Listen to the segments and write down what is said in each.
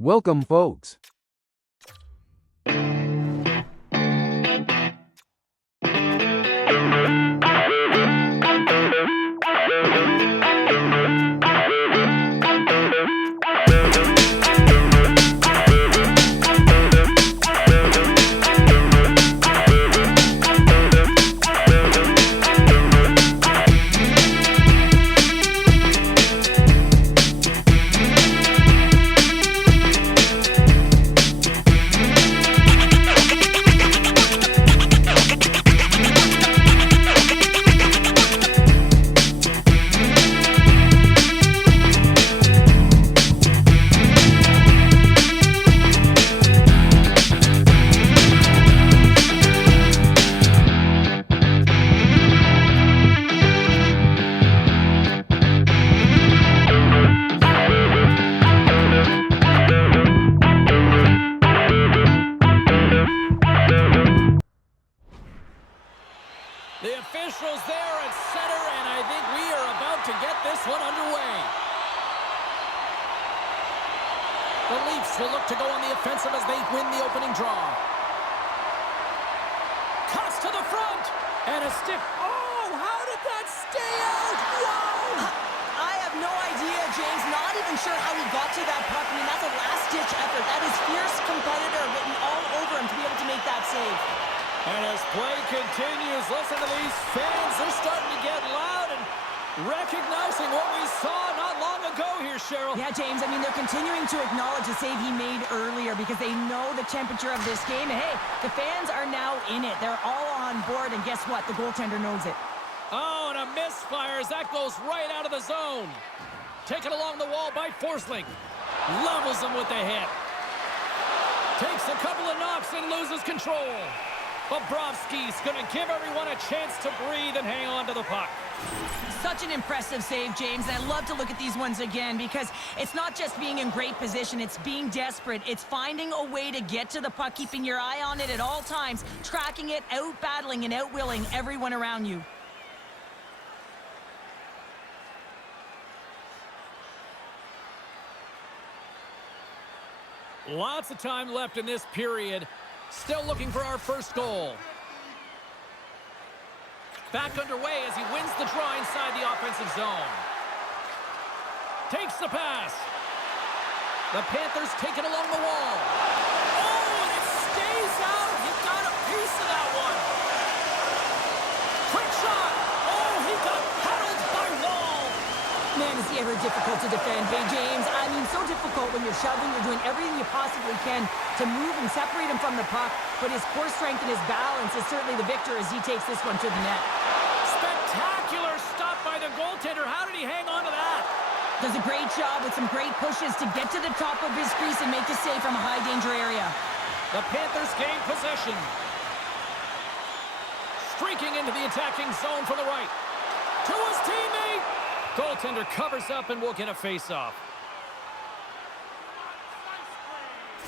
Welcome, folks. The officials there at center, and I think we are about to get this one underway. The Leafs will look to go on the offensive as they win the opening draw. Cuts to the front, and a stick. Oh, how did that stay out? Whoa! I have no idea, James. Not even sure how he got to that puck. I mean, that's a last-ditch effort. That is fierce competitor written all over him to be able to make that save. And as play continues, listen to these fans. They're starting to get loud and recognizing what we saw not long ago here, Cheryl. Yeah, James, I mean, they're continuing to acknowledge the save he made earlier because they know the temperature of this game. And, hey, the fans are now in it. They're all on board, and guess what? The goaltender knows it. Oh, and a misfire as that goes right out of the zone. Taken along the wall by Forsling. Levels him with the hit. Takes a couple of knocks and loses control. Bobrovsky's going to give everyone a chance to breathe and hang on to the puck. Such an impressive save, James, and I love to look at these ones again because it's not just being in great position, it's being desperate. It's finding a way to get to the puck, keeping your eye on it at all times, tracking it, out-battling and out-willing everyone around you. Lots of time left in this period. Still looking for our first goal. Back underway as he wins the draw inside the offensive zone. Takes the pass. The Panthers take it along the wall. Oh, and it stays out. He got a piece of that one. Quick shot. Oh, he got paddled by Wall. Man, is he ever difficult to defend, hey, James? I mean, so difficult when you're shoving, you're doing everything you possibly can to move and separate him from the puck, but his core strength and his balance is certainly the victor as he takes this one to the net. Spectacular stop by the goaltender. How did he hang on to that? Does a great job with some great pushes to get to the top of his crease and make the save from a high-danger area. The Panthers gain possession. Streaking into the attacking zone from the right. To his teammate. Goaltender covers up and will get a face-off.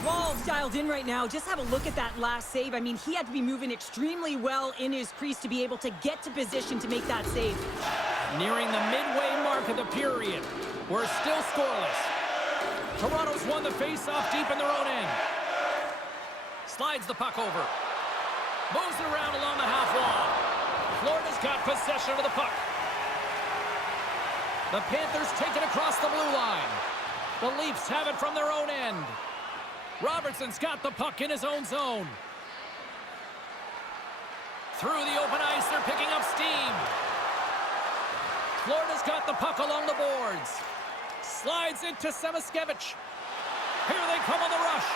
Wall's dialed in right now. Just have a look at that last save. I mean, he had to be moving extremely well in his crease to be able to get to position to make that save. Nearing the midway mark of the period. We're still scoreless. Toronto's won the face-off deep in their own end. Slides the puck over. Moves it around along the half wall. Florida's got possession of the puck. The Panthers take it across the blue line. The Leafs have it from their own end. Robertson's got the puck in his own zone. Through the open ice, they're picking up steam. Florida's got the puck along the boards. Slides into Semaskevich. Here they come on the rush.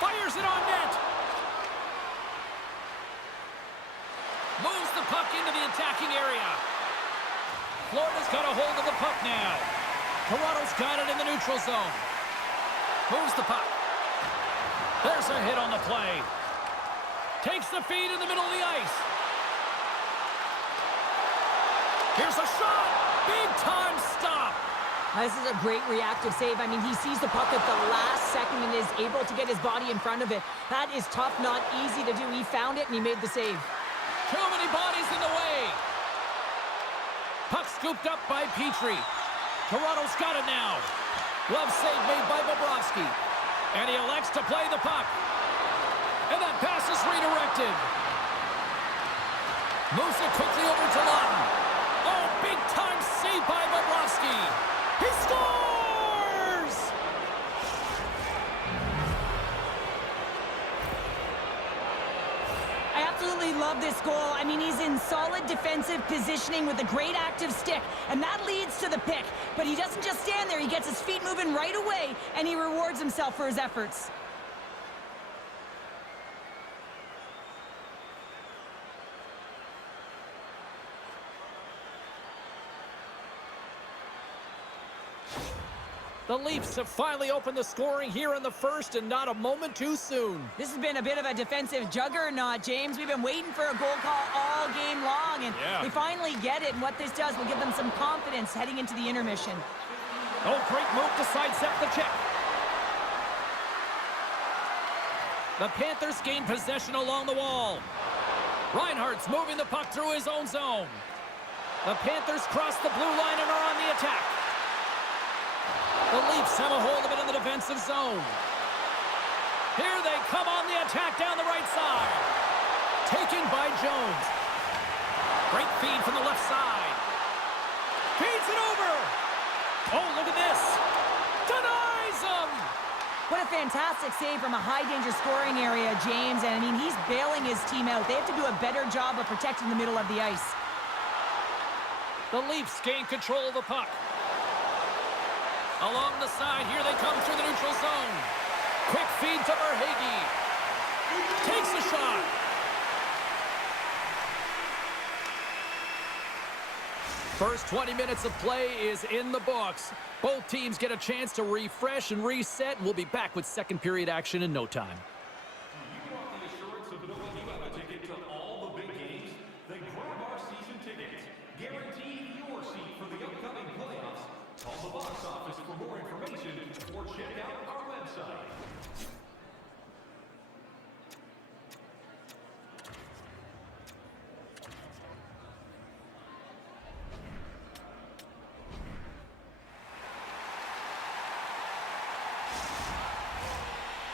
Fires it on net. Moves the puck into the attacking area. Florida's got a hold of the puck now. Toronto's got it in the neutral zone. Moves the puck. There's a hit on the play. Takes the feed in the middle of the ice. Here's a shot. Big time stop. This is a great reactive save. I mean, he sees the puck at the last second and is able to get his body in front of it. That is tough, not easy to do. He found it and he made the save. Too many bodies in the way. Puck scooped up by Petrie. Toronto's got it now. Glove save made by Bobrovsky. And he elects to play the puck. And that pass is redirected. Moves it quickly over to Lawton. Oh, big-time save by Bobrovsky. He scores! I absolutely love this goal. I mean, he's in solid defensive positioning with a great active stick, and that leads to the pick. But he doesn't just stand there. He gets his feet moving right away, and he rewards himself for his efforts. The Leafs have finally opened the scoring here in the first, and not a moment too soon. This has been a bit of a defensive juggernaut, James. We've been waiting for a goal call all game long, and they finally get it. And what this does will give them some confidence heading into the intermission. Oh, great move to sidestep the check. The Panthers gain possession along the wall. Reinhardt's moving the puck through his own zone. The Panthers cross the blue line and are on the attack. The Leafs have a hold of it in the defensive zone. Here they come on the attack down the right side. Taken by Jones. Great feed from the left side. Feeds it over. Oh, look at this. Denies him. What a fantastic save from a high-danger scoring area, James. And, I mean, he's bailing his team out. They have to do a better job of protecting the middle of the ice. The Leafs gain control of the puck. Along the side, here they come through the neutral zone. Quick feed to Verhaeghe. Takes a shot. First 20 minutes of play is in the books. Both teams get a chance to refresh and reset, and we'll be back with second period action in no time. You want the assurance of knowing you have a ticket to all the big games? Then grab our season tickets. Guarantee your seat for the upcoming playoffs. Call the box office for more information or check out our website.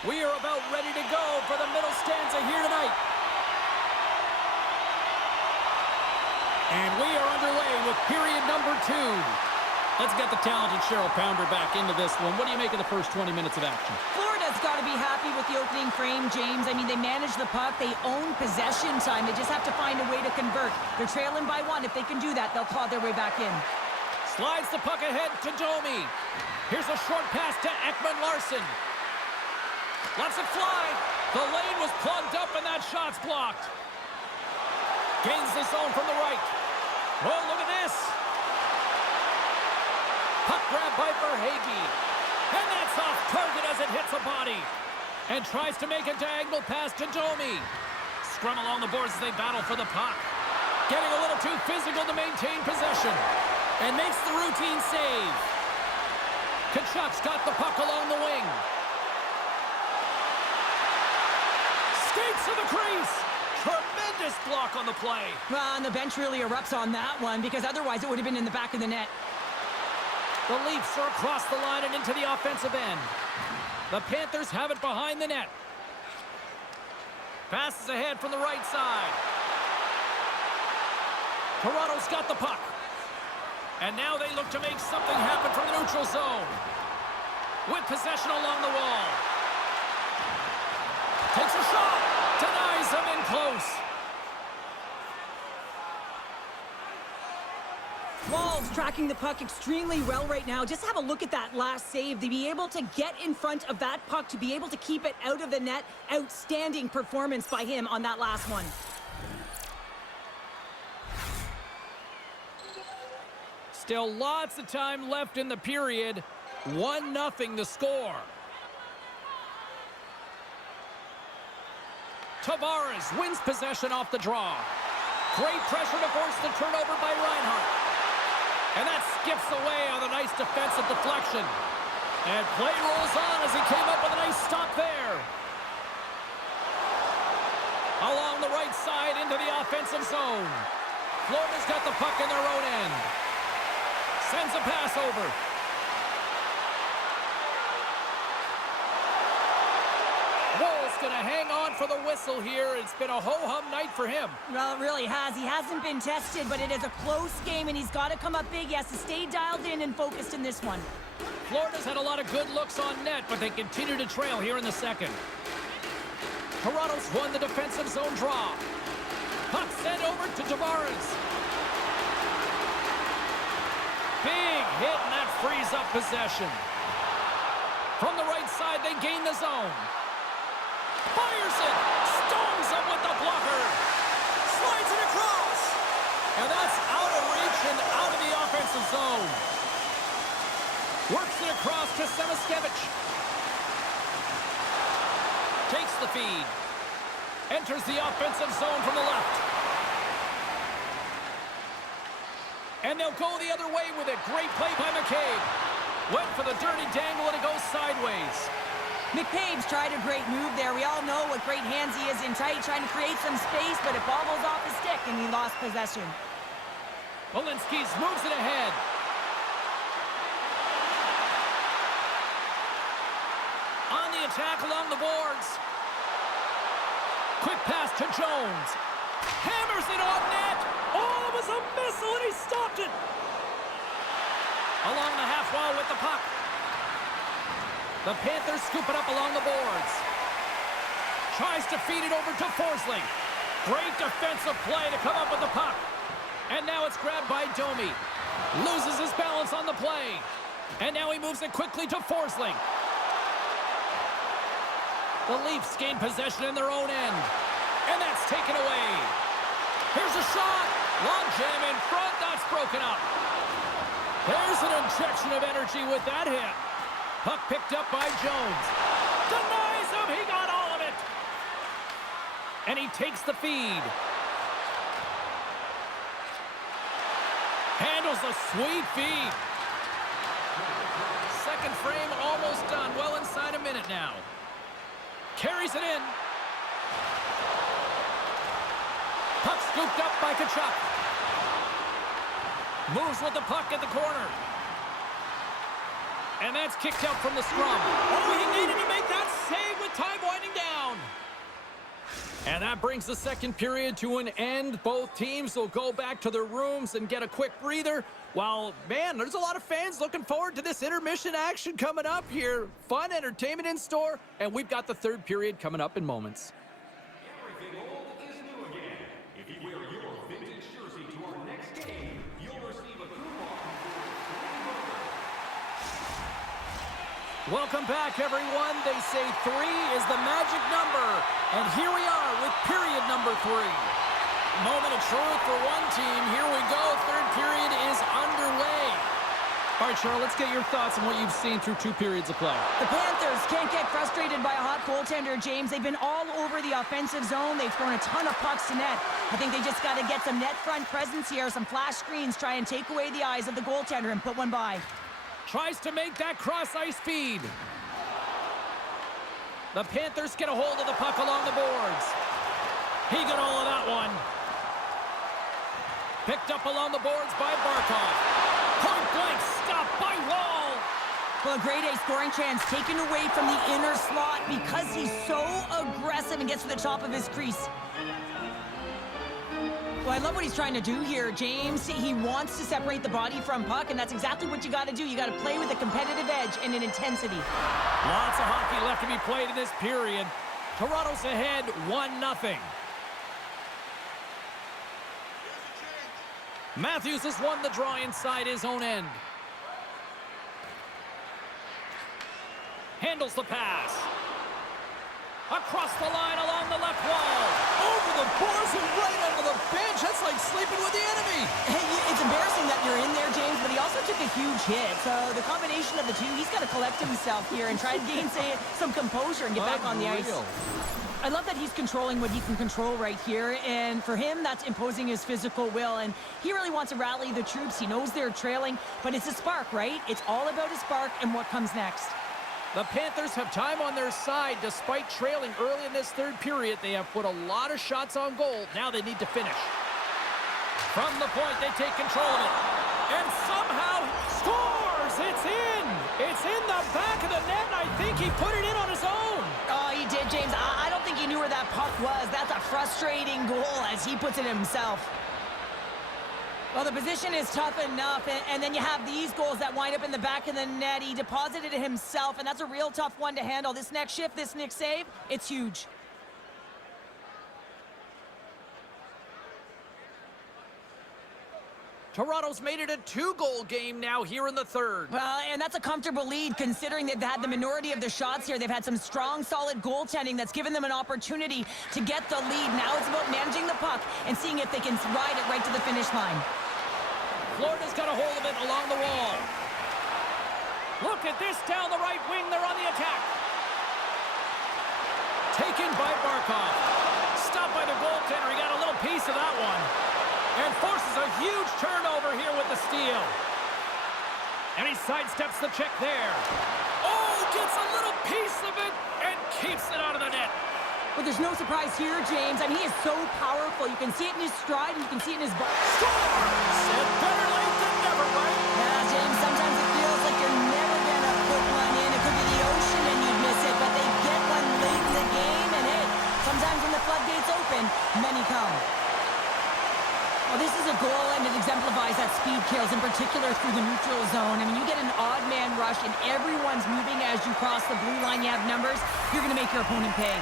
We are about ready to go for the middle stanza here tonight. And we are underway with period number 2. Let's get the talented Cheryl Pounder back into this one. What do you make of the first 20 minutes of action? Florida's got to be happy with the opening frame, James. I mean, they manage the puck. They own possession time. They just have to find a way to convert. They're trailing by 1. If they can do that, they'll claw their way back in. Slides the puck ahead to Domi. Here's a short pass to Ekman-Larsson. Lets it fly. The lane was plugged up and that shot's blocked. Gains the zone from the right. Oh, look at this. Puck grab by Verhaeghe. And that's off target as it hits a body. And tries to make a diagonal pass to Domi. Scrum along the boards as they battle for the puck. Getting a little too physical to maintain possession. And makes the routine save. Kachuk's got the puck along the wing. Skates to the crease. Tremendous block on the play. Well, and the bench really erupts on that one because otherwise it would have been in the back of the net. The Leafs are across the line and into the offensive end. The Panthers have it behind the net. Passes ahead from the right side. Toronto's got the puck. And now they look to make something happen from the neutral zone. With possession along the wall. Takes a shot. Denies him in close. Walls tracking the puck extremely well right now. Just have a look at that last save. To be able to get in front of that puck, to be able to keep it out of the net. Outstanding performance by him on that last one. Still lots of time left in the period. 1-0 the score. Tavares wins possession off the draw. Great pressure to force the turnover by Reinhardt. And that skips away on a nice defensive deflection. And play rolls on as he came up with a nice stop there. Along the right side into the offensive zone. Florida's got the puck in their own end. Sends a pass over. Wool's going to hang on for the whistle here. It's been a ho-hum night for him. Well, it really has. He hasn't been tested, but it is a close game, and he's got to come up big. He has to stay dialed in and focused in this one. Florida's had a lot of good looks on net, but they continue to trail here in the second. Toronto's won the defensive zone draw. Puck sent over to Tavares. Big hit, and that frees up possession. From the right side, they gain the zone. Fires it. Stones him with the blocker. Slides it across. And that's out of reach and out of the offensive zone. Works it across to Semiskevich. Takes the feed. Enters the offensive zone from the left. And they'll go the other way with it. Great play by McCabe. Went for the dirty dangle, and it goes sideways. McCabe's tried a great move there. We all know what great hands he is in tight, trying to create some space, but it bobbles off his stick, and he lost possession. Walensky's moves it ahead. On the attack along the boards. Quick pass to Jones. Hammers it on net. Oh, it was a missile, and he stopped it. Along the half wall with the puck. The Panthers scoop it up along the boards. Tries to feed it over to Forsling. Great defensive play to come up with the puck. And now it's grabbed by Domi. Loses his balance on the play. And now he moves it quickly to Forsling. The Leafs gain possession in their own end. And that's taken away. Here's a shot. Long jam in front. That's broken up. There's an injection of energy with that hit. Puck picked up by Jones. Denies him. He got all of it. And he takes the feed. Handles a sweet feed. Second frame almost done. Well inside a minute now. Carries it in. Puck scooped up by Tkachuk. Moves with the puck at the corner. And that's kicked out from the scrum. Oh, he needed to make that save with time winding down. And that brings the second period to an end. Both teams will go back to their rooms and get a quick breather. While, man, there's a lot of fans looking forward to this intermission action coming up here. Fun entertainment in store, and we've got the third period coming up in moments. Everything old is new again. If you wear your vintage jersey to our next game, you'll receive a coupon for Welcome back, everyone. They say 3 is the magic number. And here we are with period number 3. Moment of truth for one team. Here we go. Third period is underway. All right, Charles, let's get your thoughts on what you've seen through 2 periods of play. The Panthers can't get frustrated by a hot goaltender, James. They've been all over the offensive zone. They've thrown a ton of pucks to net. I think they just got to get some net front presence here, some flash screens, try and take away the eyes of the goaltender and put one by. Tries to make that cross-ice feed. The Panthers get a hold of the puck along the boards. He got all of that one. Picked up along the boards by Barkov. Point blank stop by Wall. Well, a grade A scoring chance taken away from the inner slot because he's so aggressive and gets to the top of his crease. Well, I love what he's trying to do here, James. He wants to separate the body from puck, and that's exactly what you got to do. You got to play with a competitive edge and an intensity. Lots of hockey left to be played in this period. Toronto's ahead 1-0. Matthews has won the draw inside his own end. Handles the pass. Across the line along the left wall. Over the boards and right under the bench. That's like sleeping with the enemy. Hey, it's embarrassing that you're in there, James, but he also took a huge hit. So the combination of the two, he's got to collect himself here and try to gain some composure and get back on the ice. I love that he's controlling what he can control right here, and for him, that's imposing his physical will, and he really wants to rally the troops. He knows they're trailing, but it's a spark, right? It's all about a spark and what comes next. The Panthers have time on their side. Despite trailing early in this third period, they have put a lot of shots on goal. Now they need to finish. From the point, they take control of it. And somehow scores! It's in! It's in the back of the net, and I think he put it in on his own. Oh, he did, James. where that puck was. That's a frustrating goal, as he puts it himself. Well, the position is tough enough, and then you have these goals that wind up in the back of the net. He deposited it himself, and that's a real tough one to handle. This next shift, this next save, it's huge. Toronto's made it a 2-goal game now here in the third. Well, and that's a comfortable lead considering they've had the minority of the shots here. They've had some strong, solid goaltending that's given them an opportunity to get the lead. Now it's about managing the puck and seeing if they can ride it right to the finish line. Florida's got a hold of it along the wall. Look at this down the right wing. They're on the attack. Taken by Barkov. Stopped by the goaltender. He got a little piece of that one. And forces a huge turnover here with the steal. And he sidesteps the check there. Oh, gets a little piece of it and keeps it out of the net. Well, there's no surprise here, James. I mean, he is so powerful. You can see it in his stride and you can see it in his body. Score! Said better late than never, right? Yeah, James, sometimes it feels like you're never going to put one in. It could be the ocean and you'd miss it, but they get one late in the game. And hey, sometimes when the floodgates open, many come. Well, this is a goal, and it exemplifies that speed kills, in particular through the neutral zone. I mean, you get an odd man rush, and everyone's moving as you cross the blue line. You have numbers. You're going to make your opponent pay.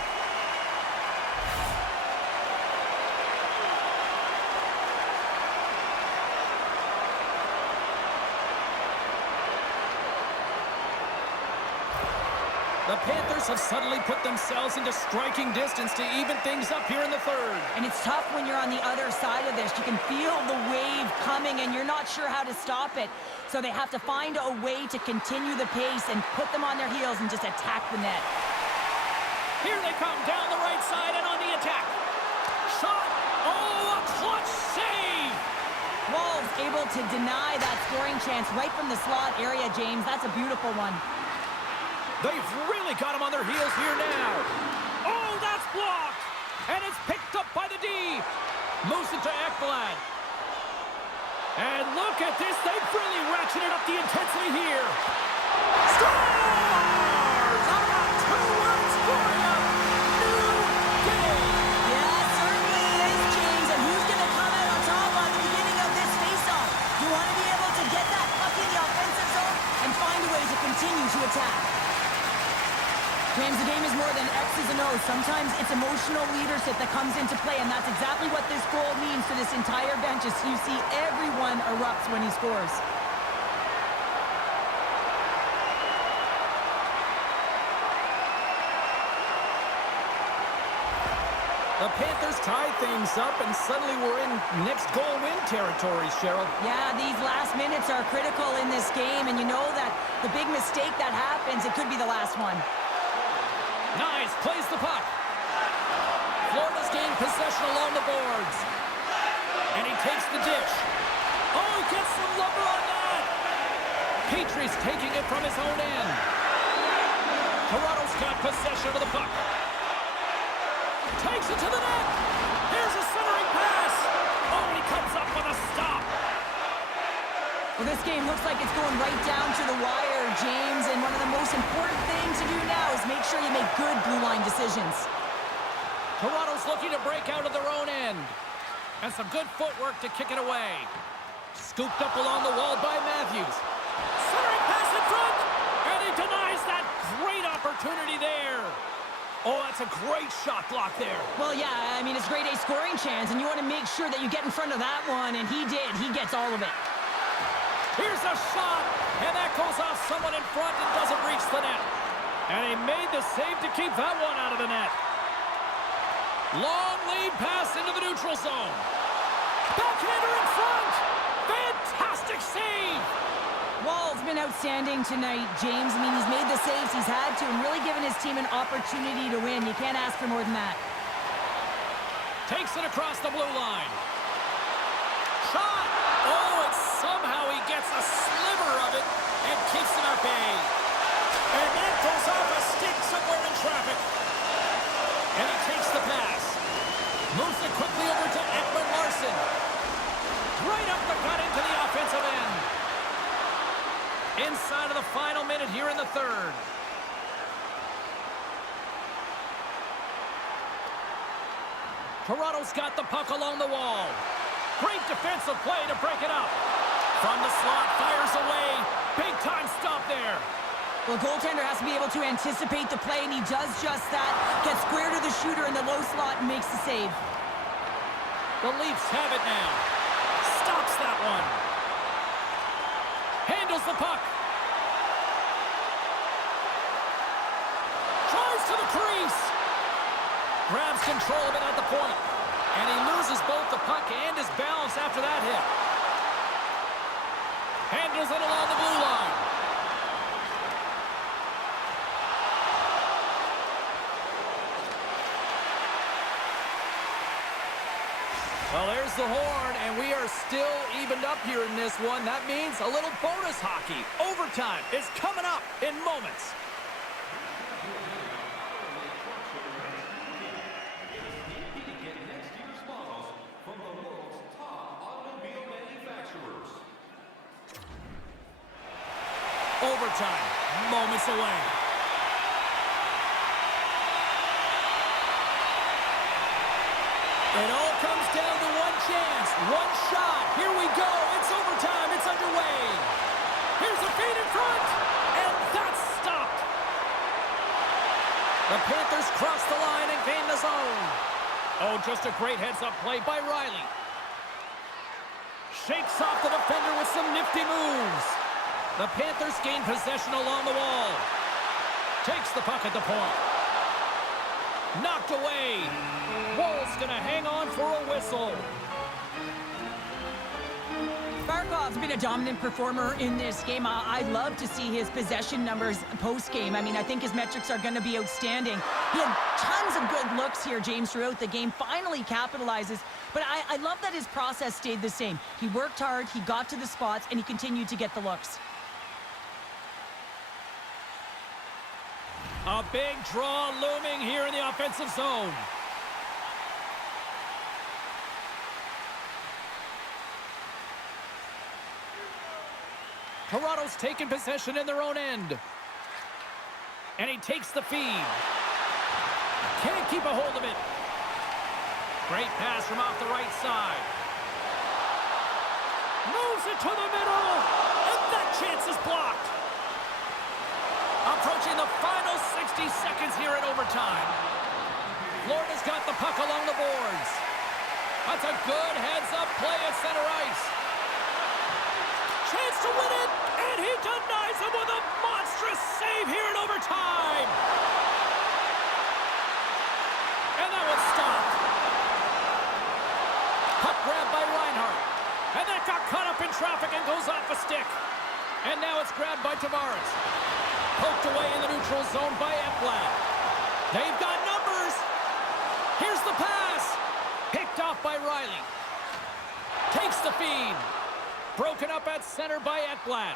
The Panthers have suddenly put themselves into striking distance to even things up here in the third. And it's tough when you're on the other side of this. You can feel the wave coming, and you're not sure how to stop it. So they have to find a way to continue the pace and put them on their heels and just attack the net. Here they come down the right side and on the attack. Shot. Oh, a clutch save. Wolves able to deny that scoring chance right from the slot area, James. That's a beautiful one. They've really got him on their heels here now. Oh, that's blocked. And it's picked up by the D. Moves it to Ekblad. And look at this. They've really ratcheted up the intensity here. Scores! On a 2-1 scoring up. New day. Yeah, certainly is, James. And who's going to come out on top on the beginning of this faceoff? You want to be able to get that puck in the offensive zone and find a way to continue to attack. James, the game is more than X's and O's. Sometimes it's emotional leadership that comes into play, and that's exactly what this goal means to this entire bench, as you see everyone erupts when he scores. The Panthers tie things up, and suddenly we're in next goal win territory, Cheryl. Yeah, these last minutes are critical in this game, and you know that the big mistake that happens, it could be the last one. Nice, plays the puck. Florida's gained possession along the boards. And he takes the dish. Oh, he gets some lumber on that. Petrie's taking it from his own end. Toronto's got possession of the puck. Takes it to the net. Here's a centering pass. Oh, and he comes up with a stop. Well, this game looks like it's going right down to the wire, James, and one of the most important things to do now is make sure you make good blue line decisions. Toronto's looking to break out of their own end. And some good footwork to kick it away. Scooped up along the wall by Matthews. Centering pass in front, and he denies that great opportunity there. Oh, that's a great shot block there. Well, yeah, I mean, it's grade A scoring chance, and you want to make sure that you get in front of that one, and he did. He gets all of it. Here's a shot, and that goes off someone in front and doesn't reach the net. And he made the save to keep that one out of the net. Long lead pass into the neutral zone. Backhander in front. Fantastic save. Wall's been outstanding tonight, James. I mean, he's made the saves he's had to and really given his team an opportunity to win. You can't ask for more than that. Takes it across the blue line. Shot. Oh, and somehow he gets a sliver of it and keeps it at bay. And that goes off a stick somewhere in traffic. And he takes the pass. Moves it quickly over to Ekman Larson. Right up the gut into the offensive end. Inside of the final minute here in the third. Toronto's got the puck along the wall. Great defensive play to break it up. From the slot, fires away. Big time stop there. Well, goaltender has to be able to anticipate the play, and he does just that. Gets square to the shooter in the low slot and makes the save. The Leafs have it now. Stops that one. Handles the puck. Drives to the crease. Grabs control of it at the point. And he loses both the puck and his balance after that hit. Handles it along the blue line. Well, there's the horn, and we are still evened up here in this one. That means a little bonus hockey. Overtime is coming up in moments. Overtime, moments away. It all comes down to one chance, one shot. Here we go. It's overtime. It's underway. Here's a feed in front, and that's stopped. The Panthers cross the line and gain the zone. Oh, just a great heads-up play by Riley. Shakes off the defender with some nifty moves. The Panthers gain possession along the wall. Takes the puck at the point. Knocked away. Wall's gonna hang on for a whistle. Barkov's been a dominant performer in this game. I love to see his possession numbers post-game. I mean, I think his metrics are going to be outstanding. He had tons of good looks here, James, throughout the game. Finally capitalizes. But I love that his process stayed the same. He worked hard, he got to the spots, and he continued to get the looks. A big draw looming here in the offensive zone. Toronto's taking possession in their own end. And he takes the feed. Can't keep a hold of it. Great pass from off the right side. Moves it to the middle. And that chance is blocked. Approaching the final 60 seconds here in overtime. Florida's got the puck along the boards. That's a good heads-up play at center ice. Chance to win it, and he denies him with a monstrous save here in overtime. And that was stopped. Puck grabbed by Reinhart. And that got caught up in traffic and goes off a stick. And now it's grabbed by Tavares. Poked away in the neutral zone by Ekblad. They've got numbers. Here's the pass. Picked off by Riley. Takes the feed. Broken up at center by Ekblad.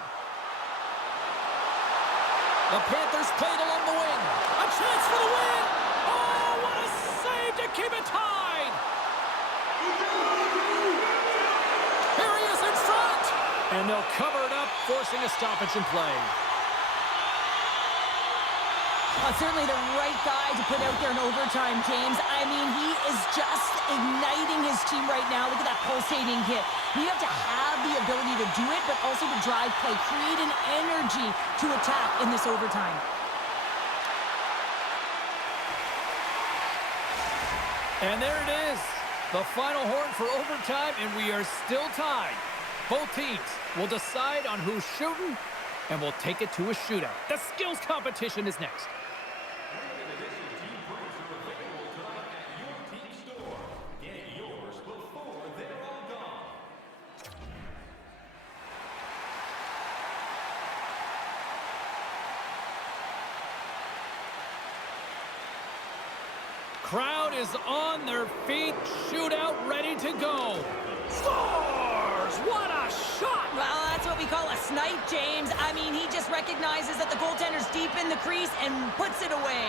The Panthers played along the wing. A chance for the win. Oh, what a save to keep it tied. Here he is in front. And they'll cover it up, forcing a stoppage in play. Certainly the right guy to put out there in overtime, James. I mean, he is just igniting his team right now. Look at that pulsating hit. You have to have the ability to do it, but also to drive play, create an energy to attack in this overtime. And there it is, the final horn for overtime, and we are still tied. Both teams will decide on who's shooting, and we'll take it to a shootout. The skills competition is next. Crowd is on their feet, shootout ready to go. Scores! What a shot! Well, that's what we call a snipe, James. I mean, he just recognizes that the goaltender's deep in the crease and puts it away.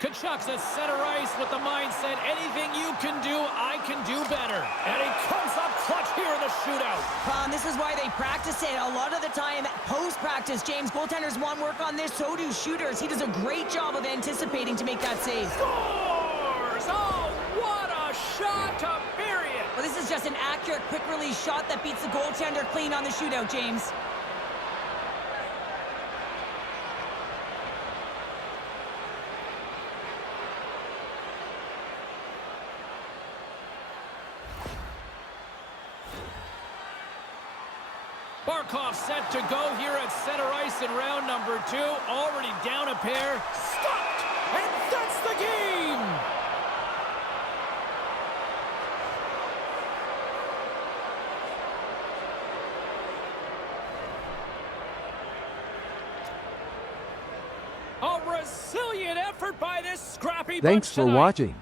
Kachuk's at center ice with the mindset, anything you can do, I can do better. And he comes up clutch here in the shootout. This is why they practice it. A lot of the time, post-practice, James, goaltenders want work on this, so do shooters. He does a great job of anticipating to make that save. Scores! Oh, what a shot to bury it! Well, this is just an accurate, quick-release shot that beats the goaltender clean on the shootout, James. Barkov set to go here at center ice in round number 2. Already down a pair. Stopped! And that's the game! A resilient effort by this scrappy bunch Thanks for tonight. watching.